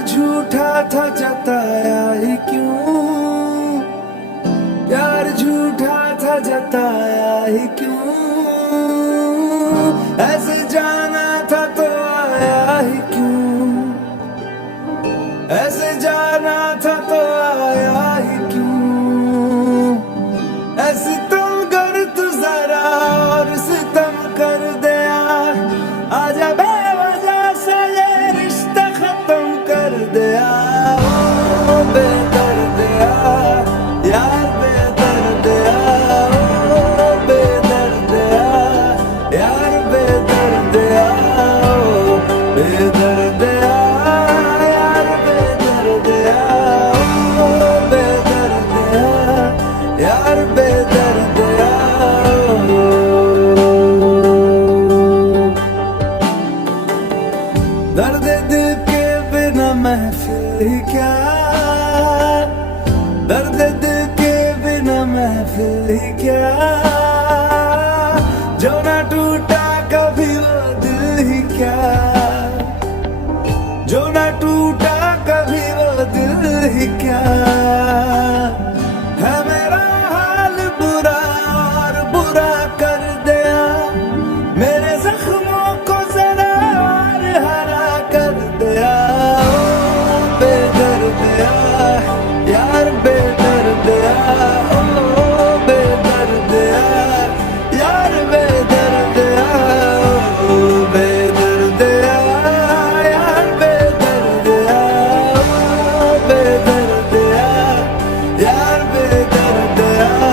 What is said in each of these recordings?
झूठा था जताया ही क्यों, प्यार झूठा था जताया ही क्यों, ऐसे जाना था तो आया ही क्यों, ऐसे जाना था तो आया ही क्यों, ऐसे तुम कर तू जरा और सितम कर दे यार, आजा बेवजह से ये रिश्ता खत्म कर दे यार, ओ बेदर्द यार, यार बेदर्द यार, ओ बेदर्द यार, यार बेदर्द यार, ओ बेदर्द यार, यार बेदर्द यार, ओ बेदर्द यार, यार बेदर्द यार। दर्द दिल के बिना महफिल ही क्या, दर्द दिल के बिना महफिल ही क्या, जो ना टूटा कभी वो दिल ही क्या, जो ना टूटा कभी वो दिल ही क्या, है मेरा हाल बुरा और बुरा कर दिया, मेरे जख्मों को जरा और हरा कर दिया, ओ बेदर्द यार, यार बेदर्द यार, ओ बेदर्द यार, यार बेदर्द यार, ओ बेदर्द यार, यार बेदर्द यार, ओ बेदर्द यार, यार बेदर्द यार।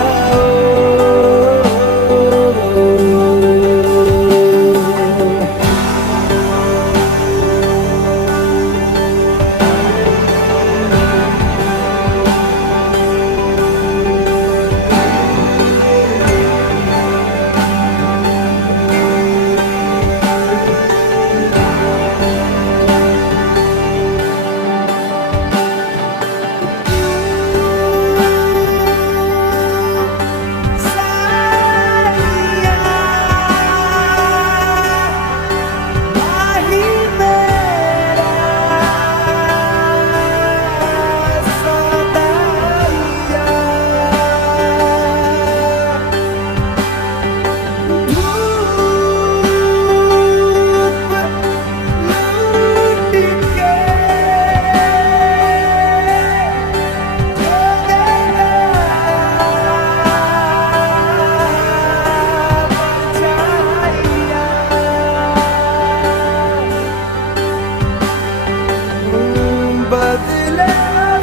बदले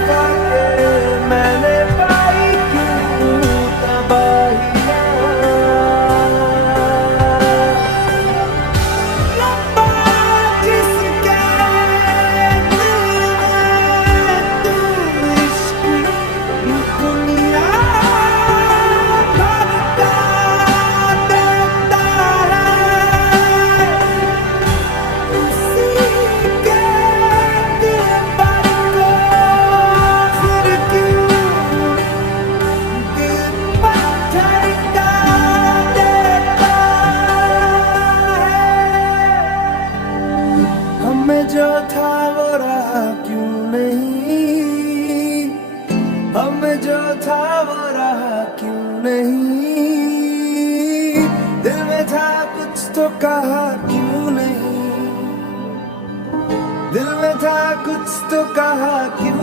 पाके मैंने पाई क्यों तबाहियां, लंबा जिसके दिल में तू इश्क दुनिया भर का देता है, उसी के हमें जो था वो रहा क्यों नहीं, हमें जो था वो रहा क्यों नहीं, दिल में था कुछ तो कहा क्यों नहीं, दिल में था कुछ तो कहा क्यों